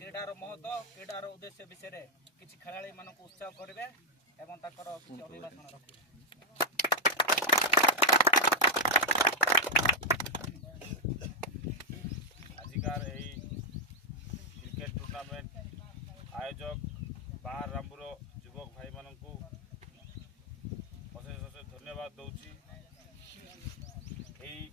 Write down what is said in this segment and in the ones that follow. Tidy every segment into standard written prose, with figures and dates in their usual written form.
क्रीडार महत्व क्रीडार उद्देश्य विषय में किसी खेलाड़ी मान उत्साह करेंगे और ताकर किसी अभिभाषण रखिए। आजिकार क्रिकेट टूर्नामेंट आयोजक बाहर रामपुर युवक भाई मानक अशेष अशेष धन्यवाद दूची।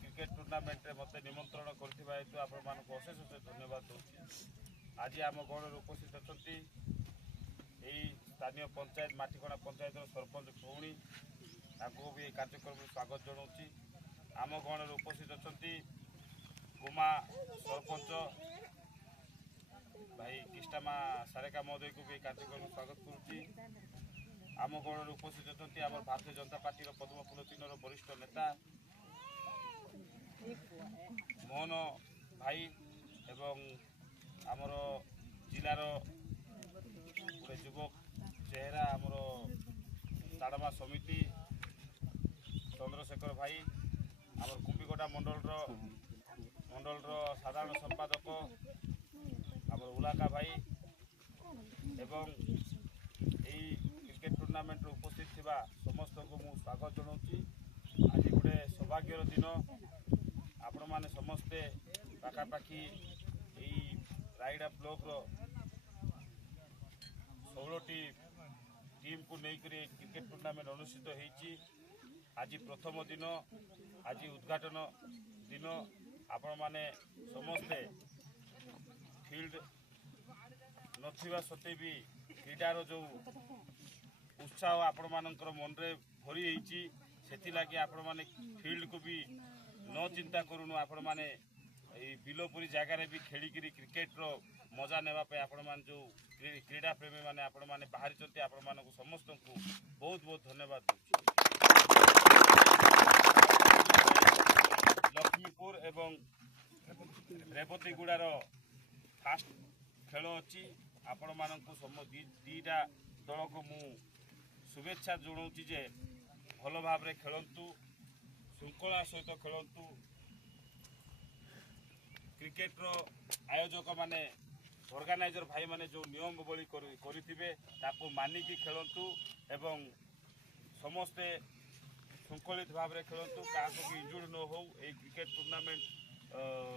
क्रिकेट टूर्नामेंट रे मत निमंत्रण करथिबा हेतु आपण मानक अशेष अशेष धन्यवाद दूची। आज आम गण उपस्थित अच्छा स्थानीय पंचायत माटीकणा पंचायत सरपंच भौणी भी कार्यक्रम स्वागत जनाऊँगी। आम गण उपस्थित अच्छा गुमा सरपंच भाई किष्टामा सारेका महोदय को भी कार्यक्रम स्वागत करुच्ची। आम गण उपस्थित अच्छा आम भारतीय जनता पार्टी पद्म फूल चिन्ह वरिष्ठ नेता मोहन भाई एवं आमर जिलार गोटे युवक चेहरा आमर ताड़मा समिति चंद्रशेखर भाई आमर कुंभिकोटा मंडल साधारण संपादक आमर उलाका भाई एवं यही क्रिकेट टूर्नामेंट उपस्थित थिबा समस्त को मु स्वागत जनाऊँगी। आज गोटे सौभाग्यर दिन आपण माने समस्ते पाखापाखि रायगड़ा ब्लॉक 16टी टीम को लेकर क्रिकेट टूर्नामेंट अनुष्ठित होती। आज प्रथम दिन आज उद्घाटन दिन आपण माने समस्ते फील्ड नथिबा सत्वे भी क्रीडार जो उत्साह आपण मानकर मन रे भरी होईची सेति लागि आपण माने फील्ड को भी न चिंता करूनु आपण माने बिलोपुरी जगार भी खेलिकी क्रिकेट रो मजा नेबा पे आपण मान जो क्रीडा प्रेमी माने आपण माने बाहरी चलते आपण मानक समस्त को बहुत बहुत धन्यवाद। लक्ष्मीपुर एवं रेवतीगुड़ार फास्ट खेल अच्छी आपण मानक दीटा दल को मु शुभेच्छा जनाऊँगी जे भल भाव में खेलतु श्रृंखला सहित खेलतु। क्रिकेट रो आयोजक माने ऑर्गेनाइजर भाई माने जो नियम बली करिथिबे ताको मानिकी खेलतु एवं समस्ते शृंखलित भाव में खेलतु। क्या इंजुर्ड न हो क्रिकेट टूर्नामेंट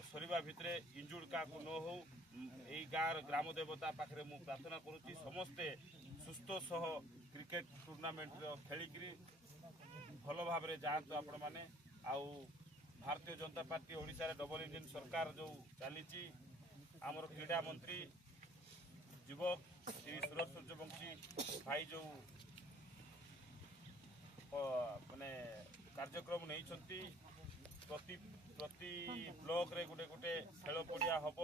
सरीबा भितरे इंजुर्ड क्या न हो गाँव ग्राम देवता पाखे मु प्रार्थना करुच्ची समस्ते सुस्थ सह क्रिकेट टूर्नामेंट खेलिकी भल भाव में जातु आपण मैंने आउ भारतीय जनता पार्टी ओडिशा रे डबल इंजिन सरकार जो चली आमर क्रीड़ा मंत्री युवक श्री सूरज सूर्यवंशी भाई जो माने कार्यक्रम नहीं प्रति ब्लॉक रे गोटे गोटे खेल पड़िया हम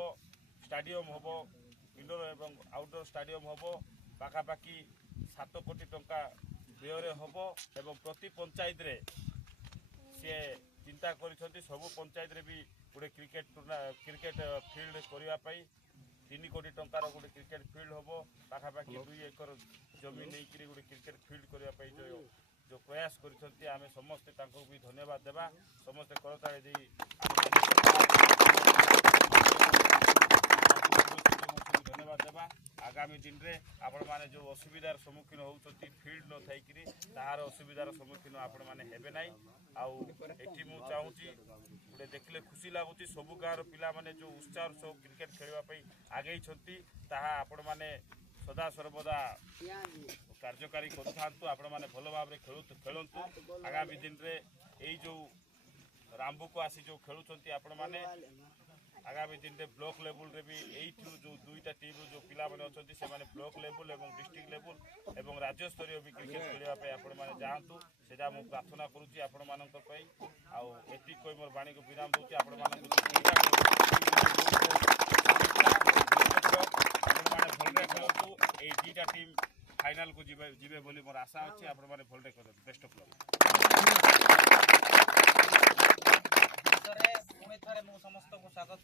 स्टाडियम हम इंडोर एवं आउटडोर स्टाडियम हम पाखापाखि 7 कोटी टंका व्यय हम एवं प्रति पंचायत रे सी चिंता करिसेंती सबु पंचायत रे भी गोटे क्रिकेट फील्ड करने 3 कोटी टंकार गोटे क्रिकेट फील्ड हम पाखापाखि 2 एकर जमी नहीं गोटे क्रिकेट फील्ड करने जो प्रयास करिसेंती आमे समस्ते तांको भी धन्यवाद देबा समस्ते करताळे देई धन्यवाद देबा। आगामी दिन रे आपण माने जो असुविधार सम्मुखीन होउछंती फील्ड न थाइकरी ताहार असुविधार सम्मुखीन आपण माने हेबे नाही। आउ एठी मु चाहूची गोटे देखले खुशी लागुची सबु गाँव पिला माने जो उत्साह सह क्रिकेट खेलवा पई आगे छंती ताहा आपण माने सदा सर्वदा कार्यकारी करूँ आपण माने भल भाव में खेलतु। आगामी दिन रे एई जो रामबू को आसी जो खेलुंट आपण माने आगामी दिन रे ब्लॉक लेवल रे भी एइठु जो 2टा टीम जो पिला माने अछंती से माने ब्लॉक लेवल एवं डिस्ट्रिक्ट लेवल एवं राज्य स्तरीय भी क्रिकेट खेलवा पे आपण माने जाहतु सेटा मु प्रार्थना करूची आपण मानकर पई। आउ एति कोइ मोर बाणी को विराम दूची आपण मानक भलरे खेलतु ए 2टा टीम फाइनल को जीवे बोली मोर आशा अच्छी आपण माने भलरे कर बेस्ट ऑफ लक। समस्त को स्वागत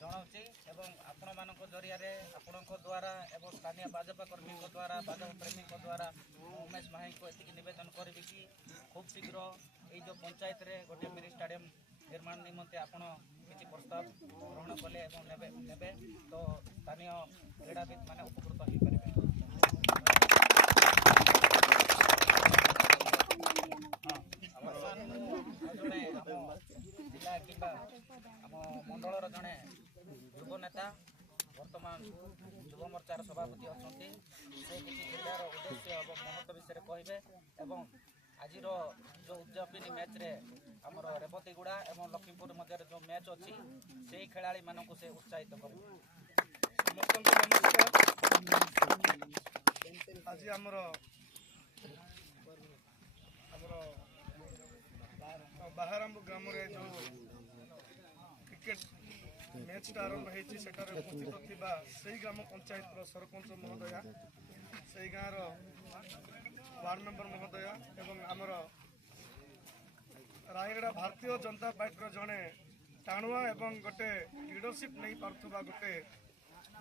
जनाऊँगी एवं आपण मान जरिया आपण द्वारा एवं स्थानीय भाजपा कर्मी द्वारा भाजपा प्रेमी द्वारा उमेश माही को एति निवेदन करी कि खूब शीघ्र ये जो पंचायत रे गोटे मिनी स्टाडियम निर्माण निमंते आपण किसी प्रस्ताव ग्रहण ଗ୍ରହଣ କଲେ ଏବଂ ନେବେ ତ ସ୍ଥାନୀୟ କ୍ରୀଡ଼ାବିତ୍ ମାନେ ଉପକୃତ ହୋଇପାରିବେ। ଜଣେ ଆମ ଜିଲ୍ଲା କିମ୍ବା ଆମ ମଣ୍ଡଳର ଜଣେ ଯୁବ ନେତା ବର୍ତ୍ତମାନ ଯୁବ ମୋର୍ଚ୍ଚାର ସଭାପତି ଅଛନ୍ତି। ସେ କିଛି କ୍ରୀଡ଼ାର ଉଦ୍ଦେଶ୍ୟ ଏବଂ ମହତ୍ତ୍ୱ ବିଷୟରେ କହିବେ ଏବଂ ଆଜିର ଯେଉଁ ଉଦ୍ଯାପନୀ ମ୍ୟାଚ୍ରେ ଆମର ରେବତୀଗୁଡ଼ା ଏବଂ ଲକ୍ଷ୍ମୀପୁର ମଧ୍ୟରେ ଯେଉଁ ମ୍ୟାଚ୍ ଅଛି ସେହି ଖେଳାଳିମାନଙ୍କୁ ସେ ଉତ୍ସାହିତ କରିବେ। ସମସ୍ତଙ୍କୁ ନମସ୍କାର। ଆଜି ଆମର ବାହାରାମ୍ବୁ ଗ୍ରାମରେ ଯେଉଁ କ୍ରିକେଟ ମ୍ୟାଚ୍ଟା ଆରମ୍ଭ ହୋଇଛି ସେଠାରେ ଉପସ୍ଥିତ ଥିବା ସେହି ଗ୍ରାମ ପଞ୍ଚାୟତର ସରପଞ୍ଚ ମହୋଦୟା, ସେହି ଗାଁର ୱାର୍ଡ ମେମ୍ବର ମହୋଦୟା ଏବଂ ଆମର ରାୟଗଡ଼ା ଭାରତୀୟ ଜନତା ପାର୍ଟିର ଜଣେ ଟାଣୁଆ ଏବଂ ଗୋଟେ ଲିଡରସିପ୍ ନେଇପାରୁଥିବା ଗୋଟେ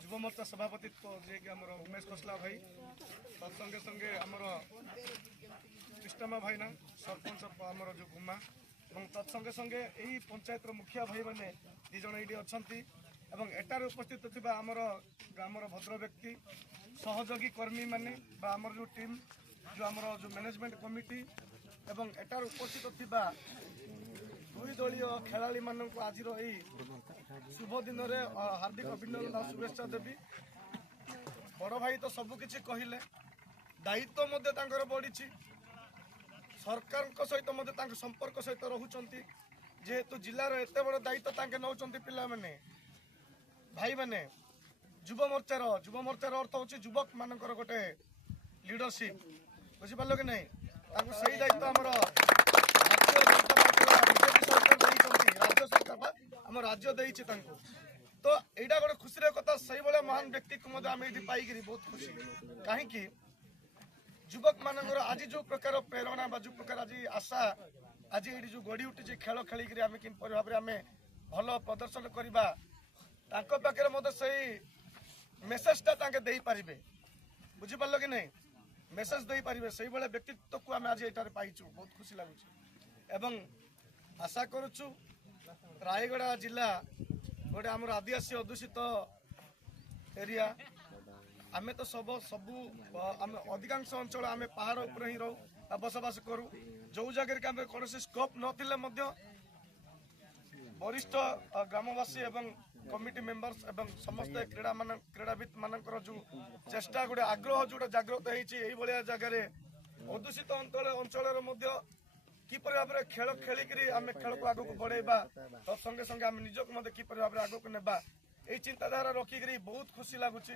ଯୁବ ମୋର୍ଚ୍ଚା ସଭାପତିତ୍ୱ ଯିଏକି ଆମର ଉମେଶ ଖୋସଲା ଭାଇ, ତତ୍ସଙ୍ଗେ ସଙ୍ଗେ ଆମର କ୍ରିଷ୍ଣମା ଭାଇନା ସରପଞ୍ଚ ଆମର ଯେଉଁ ଗୁମା ଏବଂ ତତ୍ସଙ୍ଗେ ସଙ୍ଗେ ଏହି ପଞ୍ଚାୟତର ମୁଖିଆ ଭାଇମାନେ ଦୁଇ ଜଣ ଏଇଠି ଅଛନ୍ତି ଏବଂ ଏଠାରେ ଉପସ୍ଥିତ ଥିବା ଆମର ଗ୍ରାମର ଭଦ୍ର ବ୍ୟକ୍ତି ସହଯୋଗୀ କର୍ମୀମାନେ ବା ଆମର ଯେଉଁ ଟିମ୍ ଯେଉଁ ଆମର ଯେଉଁ ମ୍ୟାନେଜମେଣ୍ଟ କମିଟି ଏବଂ ଏଠାରେ ଉପସ୍ଥିତ ଥିବା ଦୁଇ ଦଳୀୟ ଖେଳାଳିମାନଙ୍କୁ ଆଜିର ଏହି ଶୁଭ ଦିନରେ ହାର୍ଦ୍ଦିକ ଅଭିନନ୍ଦନ ଆଉ ଶୁଭେଚ୍ଛା ଦେବି। ବଡ଼ ଭାଇ ତ ସବୁକିଛି କହିଲେ, ଦାୟିତ୍ୱ ମଧ୍ୟ ତାଙ୍କର ବଢ଼ିଛି, ସରକାରଙ୍କ ସହିତ ମଧ୍ୟ ତାଙ୍କ ସମ୍ପର୍କ ସହିତ ରହୁଛନ୍ତି। ଯେହେତୁ ଜିଲ୍ଲାର ଏତେ ବଡ଼ ଦାୟିତ୍ୱ ତାଙ୍କେ ନେଉଛନ୍ତି ପିଲାମାନେ ଭାଇମାନେ, ଯୁବ ମୋର୍ଚ୍ଚାର ଅର୍ଥ ହେଉଛି ଯୁବକମାନଙ୍କର ଗୋଟେ ଲିଡରସିପ୍, ବୁଝିପାରିଲ କି ନାହିଁ? ତାଙ୍କୁ ସେଇ ଦାୟିତ୍ୱ ଆମର ରାଜ୍ୟ ସରକାର ବା ଆମ ରାଜ୍ୟ ଦେଇଛି ତାଙ୍କୁ। ତ ଏଇଟା ଗୋଟେ ଖୁସିର କଥା। ସେଇଭଳିଆ ମହାନ ବ୍ୟକ୍ତିକୁ ମଧ୍ୟ ଆମେ ଏଇଠି ପାଇକିରି ବହୁତ ଖୁସି। କାହିଁକି ଯୁବକମାନଙ୍କର ଆଜି ଯେଉଁ ପ୍ରକାର ପ୍ରେରଣା ବା ଯେଉଁ ପ୍ରକାର ଆଜି ଆଶା ଆଜି ଏଇଠି ଯେଉଁ ଗଢ଼ି ଉଠିଛି ଖେଳ ଖେଳିକିରି ଆମେ କିପରି ଭାବରେ ଆମେ ଭଲ ପ୍ରଦର୍ଶନ କରିବା, ତାଙ୍କ ପାଖରେ ମଧ୍ୟ ସେଇ ମେସେଜଟା ତାଙ୍କେ ଦେଇପାରିବେ, ବୁଝିପାରିଲ କି ନାହିଁ? ମେସେଜ ଦେଇପାରିବେ, ସେଇଭଳିଆ ବ୍ୟକ୍ତିତ୍ୱକୁ ଆମେ ଆଜି ଏଠାରେ ପାଇଛୁ, ବହୁତ ଖୁସି ଲାଗୁଛି ଏବଂ ଆଶା କରୁଛୁ ରାୟଗଡ଼ା ଜିଲ୍ଲା ଗୋଟେ ଆମର ଆଦିବାସୀ ଅଧ୍ୟୁଷିତ ଏରିଆ। ଆମେ ତ ସବୁ ଆମେ ଅଧିକାଂଶ ଅଞ୍ଚଳ ଆମେ ପାହାଡ଼ ଉପରେ ହିଁ ରହୁ ବା ବସବାସ କରୁ, ଯେଉଁ ଜାଗାରେ କି ଆମେ କୌଣସି ସ୍କୋପ୍ ନଥିଲେ ମଧ୍ୟ ବରିଷ୍ଠ ଗ୍ରାମବାସୀ ଏବଂ କମିଟି ମେମ୍ବର୍ସ ଏବଂ ସମସ୍ତେ କ୍ରୀଡ଼ାବିତ୍ ମାନଙ୍କର ଯେଉଁ ଚେଷ୍ଟା ଗୋଟେ ଆଗ୍ରହ ଯେଉଁଟା ଜାଗ୍ରତ ହେଇଛି ଏଇଭଳିଆ ଜାଗାରେ ଅଧ୍ୟୁଷିତ ଅଞ୍ଚଳରେ ମଧ୍ୟ କିପରି ଭାବରେ ଖେଳ ଖେଳିକିରି ଆମେ ଖେଳକୁ ଆଗକୁ ବଢ଼େଇବା, ତତ୍ସଙ୍ଗେ ସଙ୍ଗେ ଆମେ ନିଜକୁ ମଧ୍ୟ କିପରି ଭାବରେ ଆଗକୁ ନେବା, ଏଇ ଚିନ୍ତାଧାରା ରଖିକିରି ବହୁତ ଖୁସି ଲାଗୁଛି।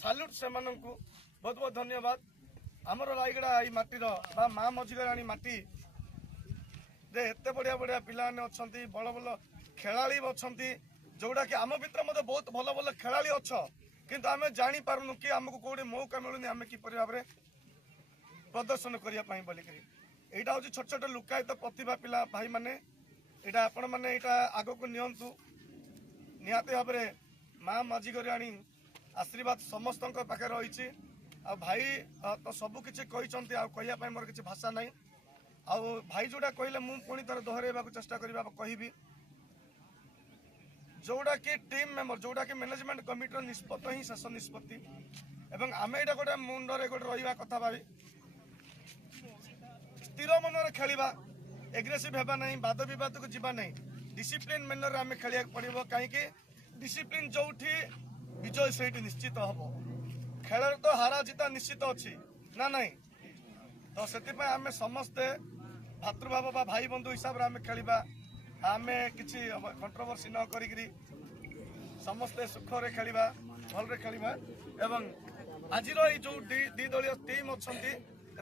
ସାଲ୍ୟୁଟ୍ ସେମାନଙ୍କୁ, ବହୁତ ବହୁତ ଧନ୍ୟବାଦ। ଆମର ରାୟଗଡ଼ା ଏଇ ମାଟିର ବା ମା ମଝିଗରାଣୀ ମାଟିରେ ଏତେ ବଢ଼ିଆ ବଢ଼ିଆ ପିଲାମାନେ ଅଛନ୍ତି, ଭଲ ଭଲ ଖେଳାଳି ଅଛନ୍ତି, ଯେଉଁଟାକି ଆମ ଭିତରେ ମଧ୍ୟ ବହୁତ ଭଲ ଭଲ ଖେଳାଳି ଅଛ, କିନ୍ତୁ ଆମେ ଜାଣିପାରୁନୁ କି ଆମକୁ କେଉଁଠି ମୌକା ମିଳୁନି ଆମେ କିପରି ଭାବରେ ପ୍ରଦର୍ଶନ କରିବା ପାଇଁ ବୋଲିକିରି। এইটা হচ্ছে ছোট ছোট লুকায়িত প্রতিভা পিলা ভাইମାନେ, এটা ଆପଣମାନେ এইটা ଆଗକୁ ନିଅନ୍ତୁ। ନିହାତି ଭାବରେ ମା ମାଝିଗରାଣୀ ଆଶୀର୍ବାଦ ସମସ୍ତଙ୍କ ପାଖରେ ରହିଛି। ଆଉ ଭାଇ ତ ସବୁ କିଛି କହିଛନ୍ତି, ଆଉ କହିବା ପାଇଁ ମୋର କିଛି ଭାଷା ନାହିଁ। ଆଉ ଭାଇ ଯେଉଁଟା କହିଲେ ମୁଁ ପୁଣି ଥରେ ଦୋହରାଇବାକୁ ଚେଷ୍ଟା କରିବାକୁ କହିବି, ଯେଉଁଟାକି ଟିମ୍ ମେମ୍ବର, ଯେଉଁଟାକି ମ୍ୟାନେଜମେଣ୍ଟ କମିଟିର ନିଷ୍ପତ୍ତି ହିଁ ଶେଷ ନିଷ୍ପତ୍ତି ଏବଂ ଆମେ ଏଇଟା ଗୋଟେ ମୁଣ୍ଡରେ ଗୋଟେ ରହିବା କଥା ଭାବି ସ୍ଥିର ମନରେ ଖେଳିବା, ଏଗ୍ରେସିଭ୍ ହେବା ନାହିଁ, ବାଦ ବିବାଦକୁ ଯିବା ନାହିଁ, ଡିସିପ୍ଲିନ୍ ମ୍ୟାନରରେ ଆମେ ଖେଳିବାକୁ ପଡ଼ିବ। କାହିଁକି ଡିସିପ୍ଲିନ୍ ଯେଉଁଠି ବିଜୟ ସେଇଠି ନିଶ୍ଚିତ ହେବ। ଖେଳରେ ତ ହାରା ଜିତା ନିଶ୍ଚିତ ଅଛି ନା ନାହିଁ? ତ ସେଥିପାଇଁ ଆମେ ସମସ୍ତେ ଭାତୃଭାବ ବା ଭାଇ ବନ୍ଧୁ ହିସାବରେ ଆମେ ଖେଳିବା। ଆମେ କିଛି କଣ୍ଟ୍ରୋଭର୍ସି ନ କରିକିରି ସମସ୍ତେ ସୁଖରେ ଖେଳିବା, ଭଲରେ ଖେଳିବା ଏବଂ ଆଜିର ଏଇ ଯେଉଁ ଦୁଇ ଦଳୀୟ ଟିମ୍ ଅଛନ୍ତି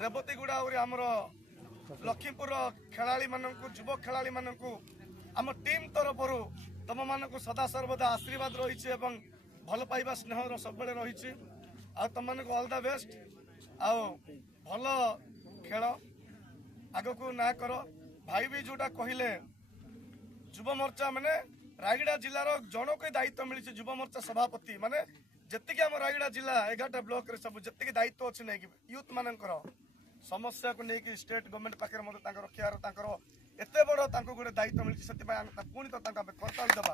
ରେବତୀଗୁଡ଼ା ଆହୁରି ଆମର ଲକ୍ଷ୍ମୀପୁର ଖେଳାଳିମାନଙ୍କୁ, ଯୁବ ଖେଳାଳିମାନଙ୍କୁ ଆମ ଟିମ୍ ତରଫରୁ ତୁମମାନଙ୍କୁ ସଦାସର୍ବଦା ଆଶୀର୍ବାଦ ରହିଛି ଏବଂ ଭଲ ପାଇବା ସ୍ନେହର ସବୁବେଳେ ରହିଛି। ଆଉ ତୁମମାନଙ୍କୁ ଅଲ୍ ଦ ବେଷ୍ଟ। ଆଉ ଭଲ ଖେଳ ଆଗକୁ ନା କର। ଭାଇ ବି ଯେଉଁଟା କହିଲେ, ଯୁବ ମୋର୍ଚ୍ଚା ମାନେ ରାୟଗଡ଼ା ଜିଲ୍ଲାର ଜଣକୁ ଦାୟିତ୍ୱ ମିଳିଛି, ଯୁବ ମୋର୍ଚ୍ଚା ସଭାପତି ମାନେ ଯେତିକି ଆମ ରାୟଗଡ଼ା ଜିଲ୍ଲା 11ଟା ବ୍ଲକରେ ସବୁ ଯେତିକି ଦାୟିତ୍ୱ ଅଛି ନେଇକି ୟୁଥ୍ ମାନଙ୍କର ସମସ୍ୟାକୁ ନେଇକି ଷ୍ଟେଟ୍ ଗଭର୍ଣ୍ଣମେଣ୍ଟ ପାଖରେ ମଧ୍ୟ ତାଙ୍କ ରଖିବାର ତାଙ୍କର ଏତେ ବଡ଼ ତାଙ୍କୁ ଗୋଟେ ଦାୟିତ୍ୱ ମିଳିଛି। ସେଥିପାଇଁ ଆମେ ପୁଣି ତ ତାଙ୍କୁ ଆମେ କର୍ତ୍ତବ୍ୟ ଦେବା।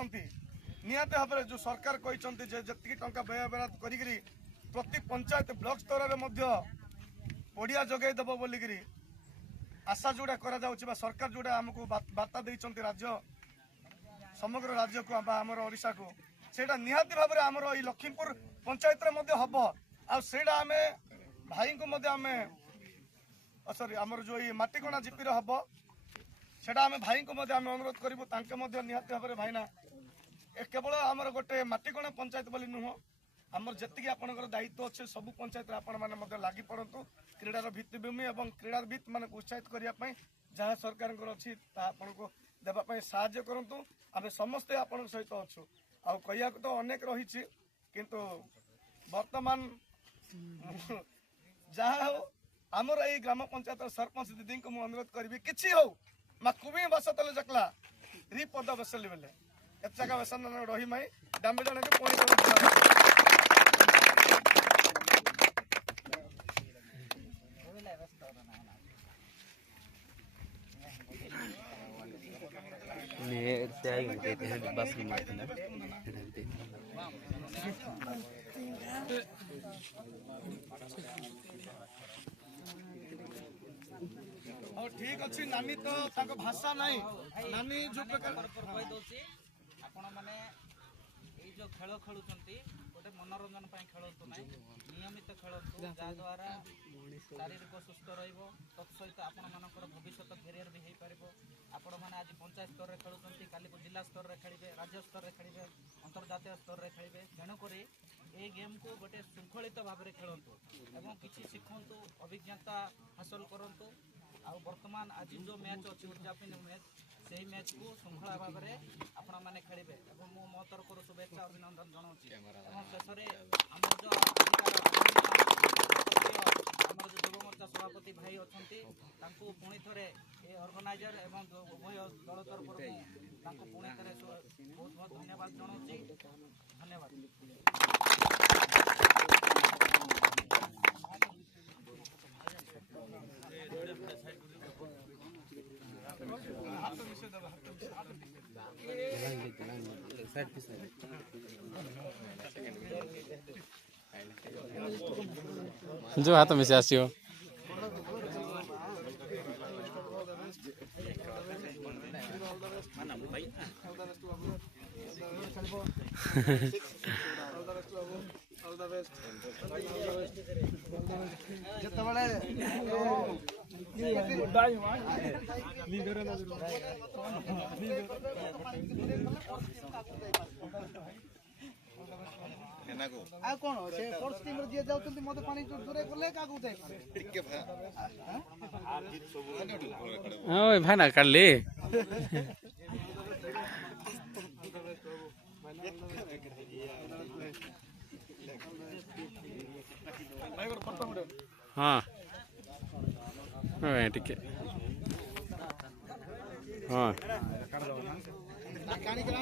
ଅଛନ୍ତି ନିହାତି ଭାବରେ ଯେଉଁ ସରକାର କହିଛନ୍ତି ଯେ ଯେତିକି ଟଙ୍କା ବ୍ୟୟବରାଦ କରିକିରି ପ୍ରତି ପଞ୍ଚାୟତ ବ୍ଲକ ସ୍ତରରେ ମଧ୍ୟ ପଡ଼ିଆ ଯୋଗାଇ ଦେବ ବୋଲିକିରି ଆଶା ଯେଉଁଟା କରାଯାଉଛି ବା ସରକାର ଯେଉଁଟା ଆମକୁ ବାର୍ତ୍ତା ଦେଇଛନ୍ତି ରାଜ୍ୟ ସମଗ୍ର ରାଜ୍ୟକୁ ବା ଆମର ଓଡ଼ିଶାକୁ ସେଇଟା ନିହାତି ଭାବରେ ଆମର ଏଇ ଲକ୍ଷ୍ମୀପୁର ପଞ୍ଚାୟତରେ ମଧ୍ୟ ହେବ। ଆଉ ସେଇଟା ଆମେ ଭାଇଙ୍କୁ ମଧ୍ୟ ଆମେ ସରି ଆମର ଯେଉଁ ଏଇ ମାଟିକଣା ଜିପିର ହେବ ସେଇଟା ଆମେ ଭାଇଙ୍କୁ ମଧ୍ୟ ଆମେ ଅନୁରୋଧ କରିବୁ ତାଙ୍କେ ମଧ୍ୟ ନିହାତି ଭାବରେ ଭାଇନା କେବଳ ଆମର ଗୋଟେ ମାଟିକଣା ପଞ୍ଚାୟତ ବୋଲି ନୁହଁ ଆମର ଯେତିକି ଆପଣଙ୍କର ଦାୟିତ୍ୱ ଅଛି ସବୁ ପଞ୍ଚାୟତରେ ଆପଣମାନେ ମଧ୍ୟ ଲାଗି ପଡ଼ନ୍ତୁ କ୍ରୀଡ଼ାର ଭିତ୍ତିଭୂମି ଏବଂ କ୍ରୀଡ଼ାବିତ ମାନଙ୍କୁ ଉତ୍ସାହିତ କରିବା ପାଇଁ ଯାହା ସରକାରଙ୍କର ଅଛି ତାହା ଆପଣଙ୍କୁ ଦେବା ପାଇଁ ସାହାଯ୍ୟ କରନ୍ତୁ। ଆମେ ସମସ୍ତେ ଆପଣଙ୍କ ସହିତ ଅଛୁ। ଆଉ କହିବାକୁ ତ ଅନେକ ରହିଛି କିନ୍ତୁ ବର୍ତ୍ତମାନ ଯାହା ହଉ ଆମର ଏଇ ଗ୍ରାମ ପଞ୍ଚାୟତର ସରପଞ୍ଚ ଦିଦିଙ୍କୁ ମୁଁ ଅନୁରୋଧ କରିବି କିଛି ହଉ ମା କୁବି ବସ ତଲେ ଜକଲା ରି ପଦ ବସଲି ବେଲେ ଏତେ ଜାଗା ବସନ ରହି ମାଇ ଡାମ୍ବି ଜଣେ ପୁଣି ହଉ ଠିକ ଅଛି ନାନୀ ତ ତାଙ୍କ ଭାଷା ନାହିଁ ନାନୀ ଯୋଉ ପ୍ରକାର କହିଦେଉଛି ଆପଣମାନେ ଏଇ ଯେଉଁ ଖେଳ ଖେଳୁଛନ୍ତି ଗୋଟେ ମନୋରଞ୍ଜନ ପାଇଁ ଖେଳନ୍ତୁ ନାହିଁ ନିୟମିତ ଖେଳନ୍ତୁ ଯାହାଦ୍ୱାରା ଶାରୀରିକ ସୁସ୍ଥ ରହିବ ତତ୍ ସହିତ ଆପଣମାନଙ୍କର ଭବିଷ୍ୟତ କ୍ୟାରିୟର ବି ହେଇପାରିବ। ଆପଣମାନେ ଆଜି ପଞ୍ଚାୟତ ସ୍ତରରେ ଖେଳୁଛନ୍ତି କାଲିକୁ ଜିଲ୍ଲା ସ୍ତରରେ ଖେଳିବେ ରାଜ୍ୟ ସ୍ତରରେ ଖେଳିବେ ଅନ୍ତର୍ଜାତୀୟ ସ୍ତରରେ ଖେଳିବେ ତେଣୁକରି এই ଗେମ୍କୁ ଗୋଟେ ଶୃଙ୍ଖଳିତ ଭାବରେ ଖେଳନ୍ତୁ ଏବଂ କିଛି ଶିଖନ୍ତୁ ଅଭିଜ୍ଞତା ହାସଲ କରନ୍ତୁ। ଆଉ ବର୍ତ୍ତମାନ ଆଜି ଯେଉଁ ମ୍ୟାଚ୍ ଅଛି ଉଦ୍ଯାପନୀ ମ୍ୟାଚ୍ ସେହି ମ୍ୟାଚ୍କୁ ଶୃଙ୍ଖଳା ଭାବରେ ଆପଣମାନେ ଖେଳିବେ ଏବଂ ମୁଁ ମୋ ତରଫରୁ ଶୁଭେଚ୍ଛା ଅଭିନନ୍ଦନ ଜଣାଉଛି। ଏବଂ ଶେଷରେ ଆମର ଯେଉଁ ଆମର ଯେଉଁ ଯୁବ ମୋର୍ଚ୍ଚା ସଭାପତି ଭାଇ ଅଛନ୍ତି ତାଙ୍କୁ ପୁଣି ଥରେ ଏ ଅର୍ଗାନାଇଜର ଏବଂ ଉଭୟ ଦଳ ତରଫରୁ ତାଙ୍କୁ ପୁଣି ଥରେ ବହୁତ ବହୁତ ଧନ୍ୟବାଦ ଜଣାଉଛି। ଧନ୍ୟବାଦ। जो हाथ में से आसियो ଆଉ କଣ ସେ ଫୋର୍ଥ ଟିମରେ ଯିଏ ଯାଉଛନ୍ତି ମତେ ପାଣି ଦୂରେ ଗଲେ କାକୁ ଯାଇ ଟିକେ ओए भाई ना कर ले हाँ ठीक है हाँ କାଣି କରା